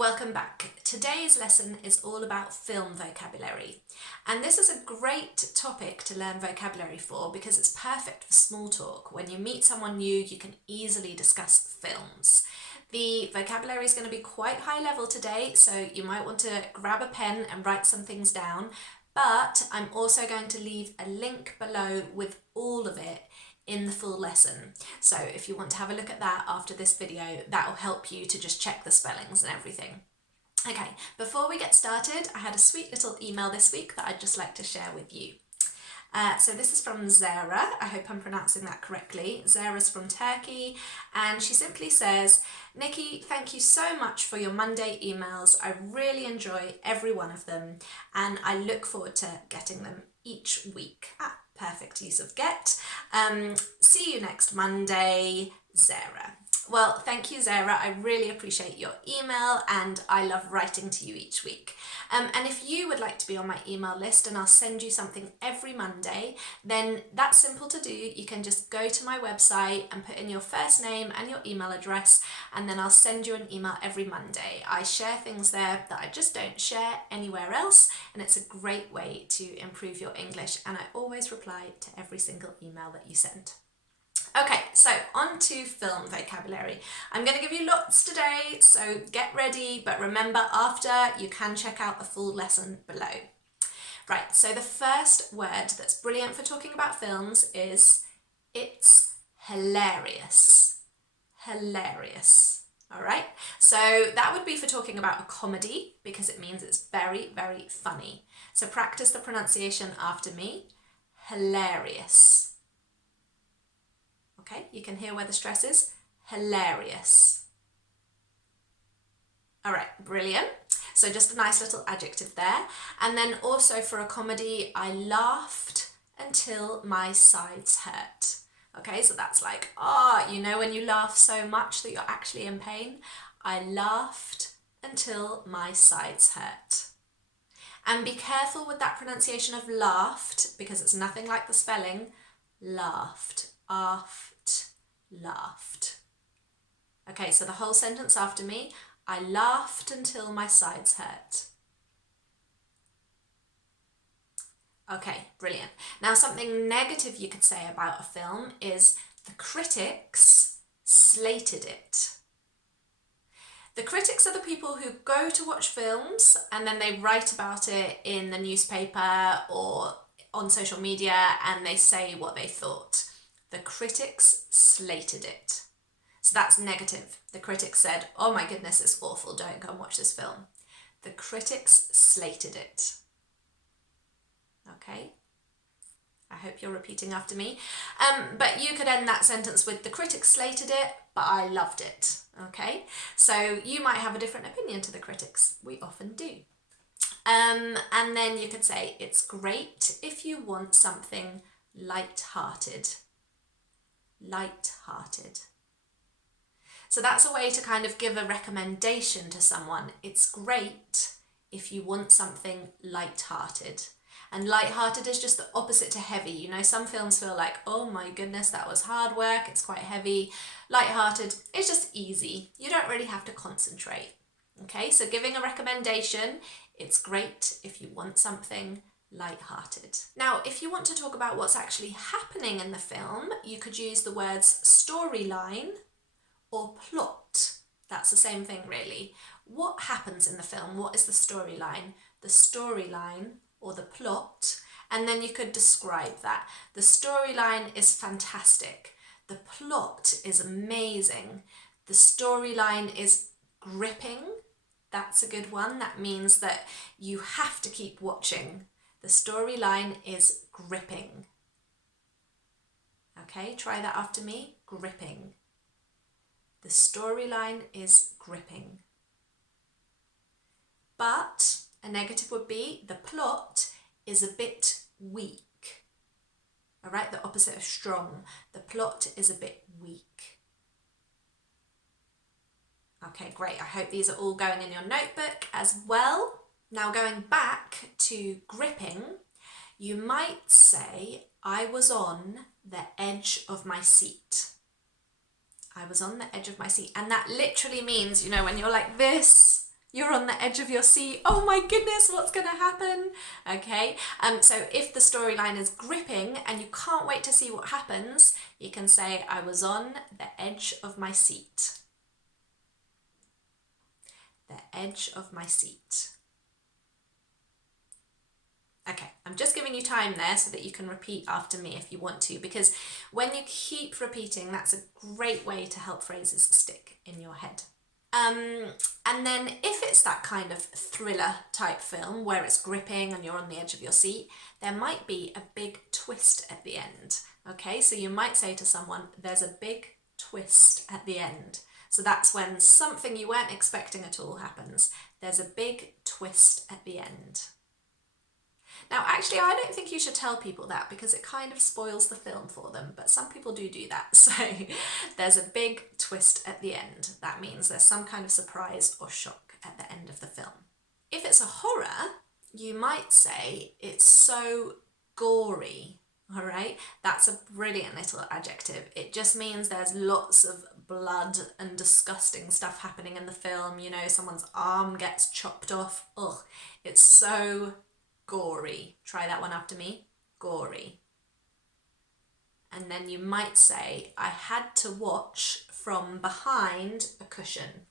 welcome back. Today's lesson is all about film vocabulary, and this is a great topic to learn vocabulary for because it's perfect for small talk. When you meet someone new, you can easily discuss films. The vocabulary is going to be quite high level today, so you might want to grab a pen and write some things down, but I'm also going to leave a link below with all of it in the full lesson. So if you want to have a look at that after this video, that will help you to just check the spellings and everything. Okay, before we get started, I had a sweet little email this week that I'd just like to share with you. So this is from Zara. I hope I'm pronouncing that correctly. Zara's from Turkey, and she simply says, "Nicki, thank you so much for your Monday emails. I really enjoy every one of them, and I look forward to getting them each week." Perfect use of get. See you next Monday, Zara. Well, thank you, Zara. I really appreciate your email and I love writing to you each week. And if you would like to be on my email list and I'll send you something every Monday, then that's simple to do. You can just go to my website and put in your first name and your email address, and then I'll send you an email every Monday. I share things there that I just don't share anywhere else, and it's a great way to improve your English, and I always reply to every single email that you send. Okay, so on to film vocabulary. I'm going to give you lots today, so get ready, but remember after you can check out the full lesson below. Right, so the first word that's brilliant for talking about films is it's hilarious. Hilarious. All right, so that would be for talking about a comedy because it means it's very, very funny. So practice the pronunciation after me. Hilarious. Okay, you can hear where the stress is. Hilarious. All right, brilliant. So just a nice little adjective there. And then also for a comedy, I laughed until my sides hurt. Okay, so that's like, you know when you laugh so much that you're actually in pain? I laughed until my sides hurt. And be careful with that pronunciation of laughed because it's nothing like the spelling. Laughed. Laughed. Okay, so the whole sentence after me. I laughed until my sides hurt. Okay, brilliant. Now something negative you could say about a film is the critics slated it. The critics are the people who go to watch films and then they write about it in the newspaper or on social media and they say what they thought. The critics slated it. So that's negative. The critics said, "Oh my goodness, it's awful, don't go and watch this film." The critics slated it. Okay? I hope you're repeating after me. But you could end that sentence with the critics slated it, but I loved it. Okay? So you might have a different opinion to the critics. We often do. And then you could say, it's great if you want something light-hearted. Light-hearted. So that's a way to kind of give a recommendation to someone. It's great if you want something light-hearted. And light-hearted is just the opposite to heavy. You know, some films feel like, oh my goodness, that was hard work, it's quite heavy. Light-hearted is just easy. You don't really have to concentrate. Okay, so giving a recommendation, it's great if you want something light-hearted. Now, if you want to talk about what's actually happening in the film, you could use the words storyline or plot. That's the same thing, really. What happens in the film? What is the storyline? The storyline or the plot, and then you could describe that. The storyline is fantastic. The plot is amazing. The storyline is gripping. That's a good one. That means that you have to keep watching. The storyline is gripping. Okay, try that after me. Gripping. The storyline is gripping. But a negative would be the plot is a bit weak. All right, the opposite of strong. The plot is a bit weak. Okay, great. I hope these are all going in your notebook as well. Now going back to gripping, you might say, I was on the edge of my seat. I was on the edge of my seat. And that literally means, you know, when you're like this You're on the edge of your seat. Oh my goodness, what's going to happen? Okay, so if the storyline is gripping and you can't wait to see what happens, you can say, I was on the edge of my seat. The edge of my seat. Okay, I'm just giving you time there so that you can repeat after me if you want to, because when you keep repeating, that's a great way to help phrases stick in your head. And then if it's that kind of thriller type film where it's gripping and you're on the edge of your seat, there might be a big twist at the end. Okay, so you might say to someone, there's a big twist at the end. So that's when something you weren't expecting at all happens. There's a big twist at the end. Now, actually, I don't think you should tell people that because it kind of spoils the film for them, but some people do that. So there's a big twist at the end. That means there's some kind of surprise or shock at the end of the film. If it's a horror, you might say it's so gory. All right, that's a brilliant little adjective. It just means there's lots of blood and disgusting stuff happening in the film. You know, someone's arm gets chopped off. Ugh, it's so gory. Try that one after me. Gory. And then you might say, I had to watch from behind a cushion.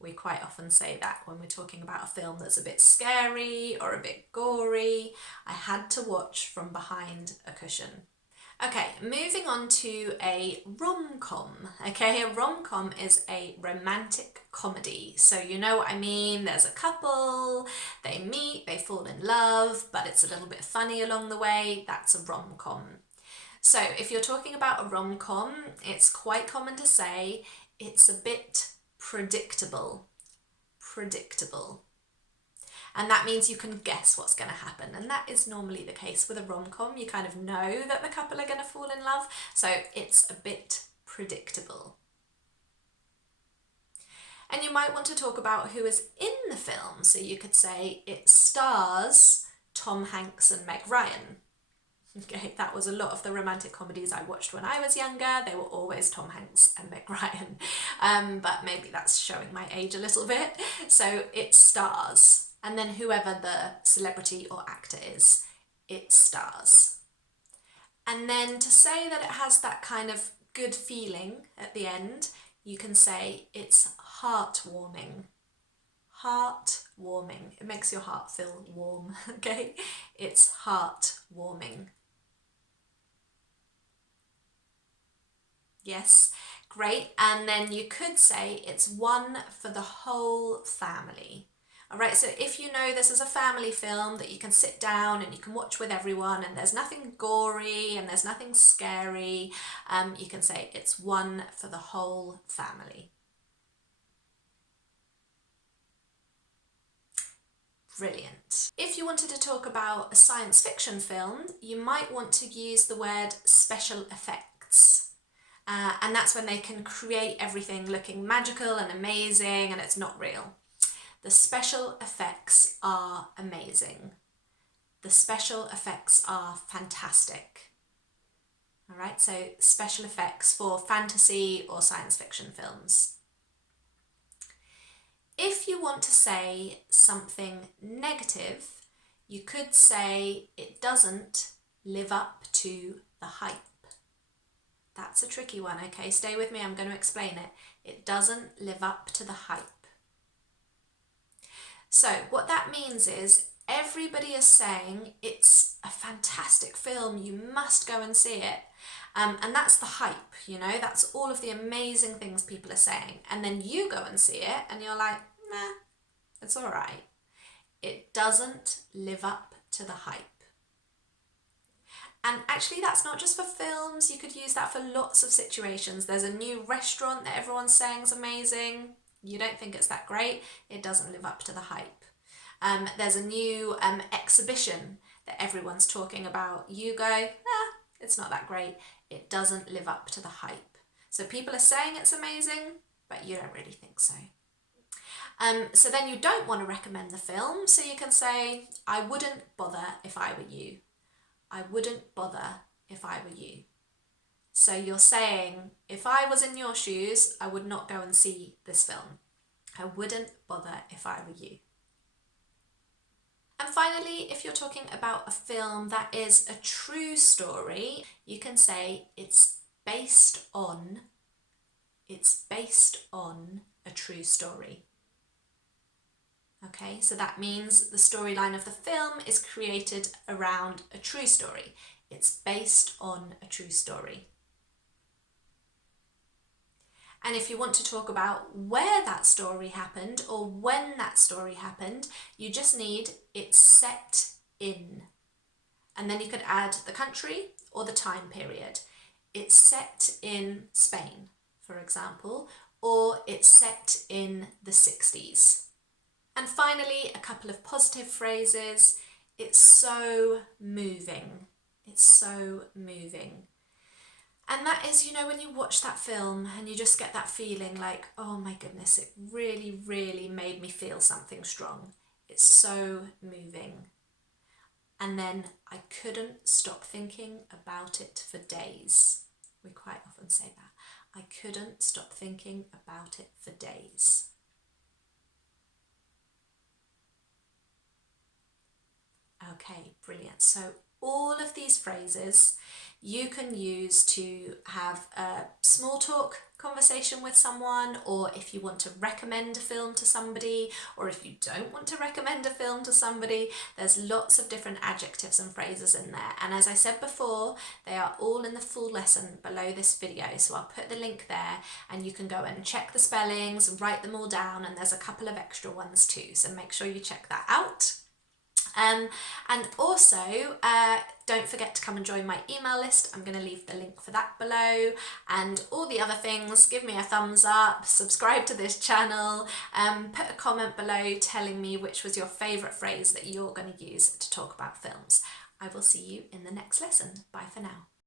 We quite often say that when we're talking about a film that's a bit scary or a bit gory. I had to watch from behind a cushion. Okay, moving on to a rom-com. Okay, a rom-com is a romantic comedy. So you know what I mean, there's a couple, they meet, they fall in love, but it's a little bit funny along the way. That's a rom-com. So if you're talking about a rom-com, it's quite common to say it's a bit predictable. Predictable. And that means you can guess what's going to happen. And that is normally the case with a rom-com. You kind of know that the couple are going to fall in love. So it's a bit predictable. And you might want to talk about who is in the film. So you could say it stars Tom Hanks and Meg Ryan. Okay, that was a lot of the romantic comedies I watched when I was younger. They were always Tom Hanks and Meg Ryan. But maybe that's showing my age a little bit. So it stars. And then whoever the celebrity or actor is, it stars. And then to say that it has that kind of good feeling at the end, you can say it's heartwarming. Heartwarming. It makes your heart feel warm, okay? It's heartwarming. Yes, great. And then you could say it's one for the whole family. All right, so if you know this is a family film that you can sit down and you can watch with everyone and there's nothing gory and there's nothing scary, you can say it's one for the whole family. Brilliant. If you wanted to talk about a science fiction film, you might want to use the word special effects. And that's when they can create everything looking magical and amazing and it's not real. The special effects are amazing. The special effects are fantastic. All right, so special effects for fantasy or science fiction films. If you want to say something negative, you could say it doesn't live up to the hype. That's a tricky one, okay? Stay with me, I'm going to explain it. It doesn't live up to the hype. So what that means is everybody is saying it's a fantastic film, you must go and see it. And that's the hype, you know, that's all of the amazing things people are saying. And then you go and see it and you're like, nah, it's all right. It doesn't live up to the hype. And actually that's not just for films, you could use that for lots of situations. There's a new restaurant that everyone's saying is amazing. You don't think it's that great, it doesn't live up to the hype. There's a new exhibition that everyone's talking about. You go, it's not that great. It doesn't live up to the hype. So people are saying it's amazing, but you don't really think so. So then you don't want to recommend the film, so you can say, I wouldn't bother if I were you. I wouldn't bother if I were you. So you're saying, if I was in your shoes, I would not go and see this film. I wouldn't bother if I were you. And finally, if you're talking about a film that is a true story, you can say it's based on a true story. Okay, so that means the storyline of the film is created around a true story. It's based on a true story. And if you want to talk about where that story happened or when that story happened, you just need it's set in. And then you could add the country or the time period. It's set in Spain, for example, or it's set in the 60s. And finally, a couple of positive phrases. It's so moving. It's so moving. And that is, you know, when you watch that film and you just get that feeling like, oh my goodness, it really, really made me feel something strong. It's so moving. And then I couldn't stop thinking about it for days. We quite often say that. I couldn't stop thinking about it for days. Okay, brilliant. So all of these phrases you can use to have a small talk conversation with someone, or if you want to recommend a film to somebody, or if you don't want to recommend a film to somebody, there's lots of different adjectives and phrases in there. And as I said before, they are all in the full lesson below this video. So I'll put the link there and you can go and check the spellings and write them all down. And there's a couple of extra ones too. So make sure you check that out. And also, don't forget to come and join my email list. I'm going to leave the link for that below, and all the other things. Give me a thumbs up, subscribe to this channel, put a comment below telling me which was your favourite phrase that you're going to use to talk about films. I will see you in the next lesson. Bye for now.